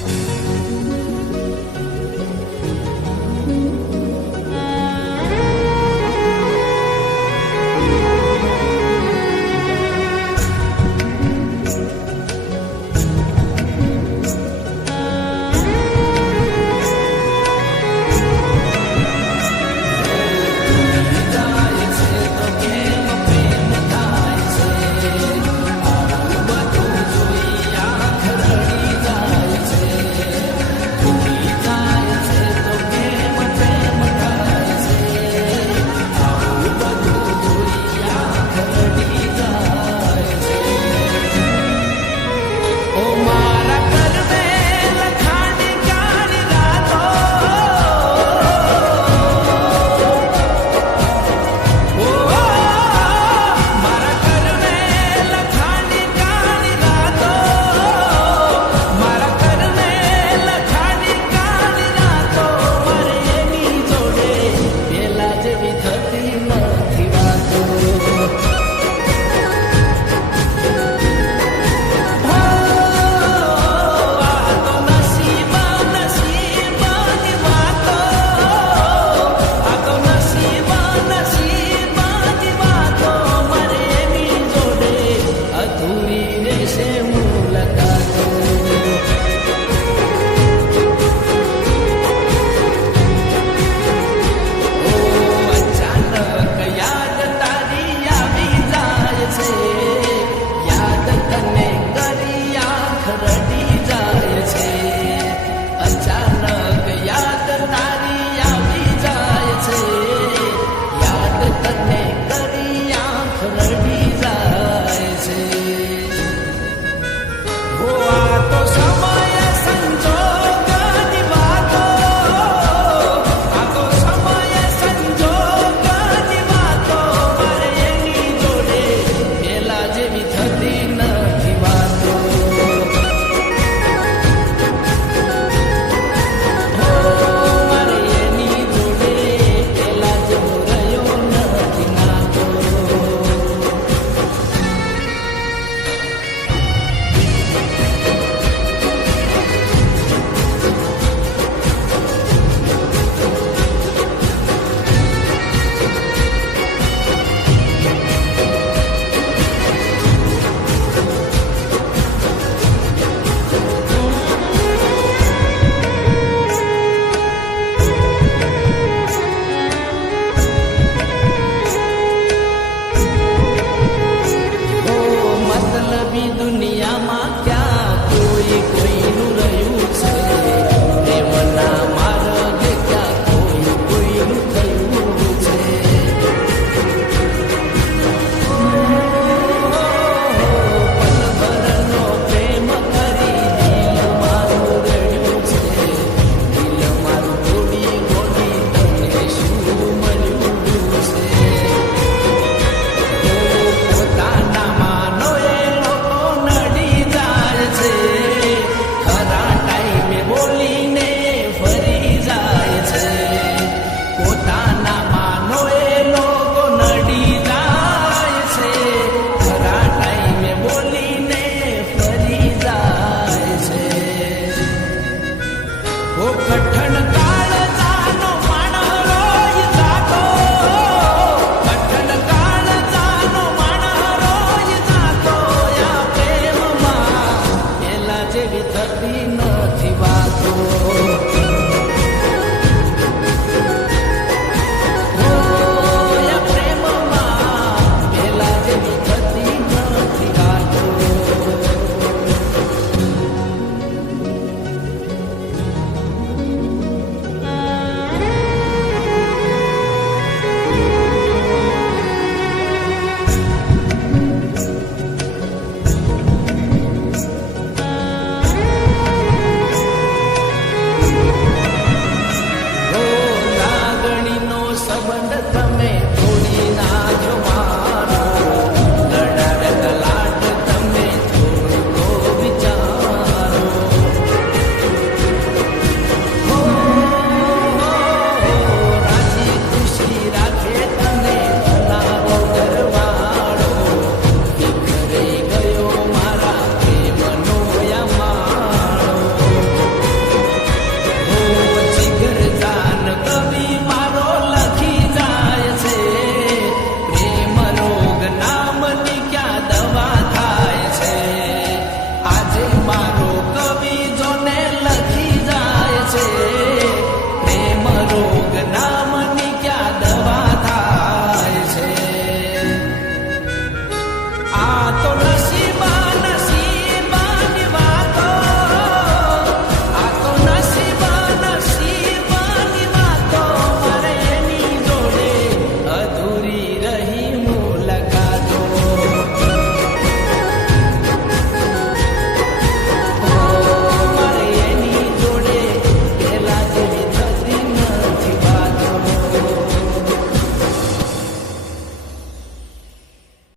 life. see you. আমি দুনিয়া